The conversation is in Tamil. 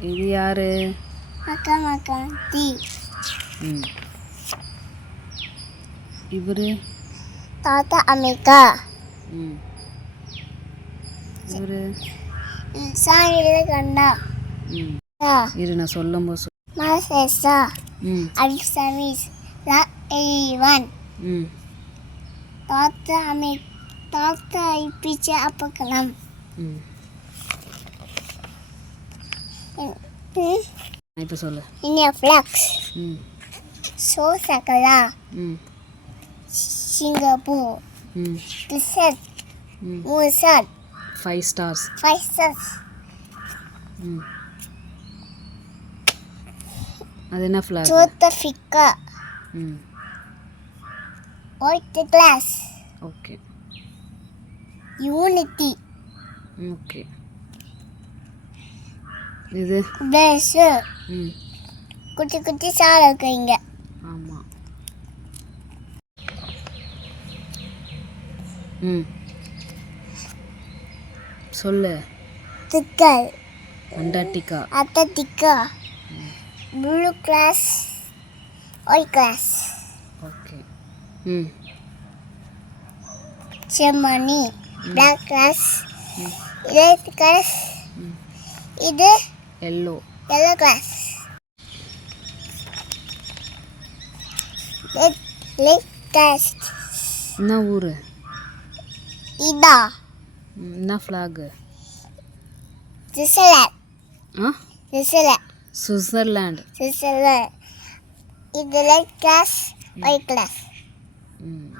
இது யாரு? அக்கா அக்கா டி. ம். இவரு? தாத்தா அமெரிக்கா. ம். இவரு? சாமியில கண்டா. ம். இரு நான் சொல்லும்போது மாசேசா. ம். அல்சமிஸ் லா ஏவன். ம். தாத்தா இப்பிச்ச அப்பக்கலாம். ம். இப்போ சொல்லு. இனியா ஃப்ளாக்ஸ். ம். சோ சகலா. ம். சிங்கப்பூர். ம். டிசர்ட். ம். மூசாட். 5 stars. 5 stars. ம். அது என்ன ஃப்ளாக்? சோத்தஃபிகா. ம். White glass. Okay. Unity. Okay. இது? பேஸு. ம். குட்டி குட்டி சாலை இருக்குங்க. ஆமாம். ம். சொல்லு. திக்கல். அண்டார்டிகா. அட்டடிக்கா. Blue glass. White glass. Okay. ம். Germany. Black glass. Red glass. இது yellow. Yellow glass. Red glass. என்ன ஊர்? இதா என்ன ஃப்ளாகு? சுவிட்சர்லாந்து. ஆ? சுவிட்சர்லாந்து. சுவிட்சர்லாண்ட். இது ரெட் கிளாஸ். White glass. ம்.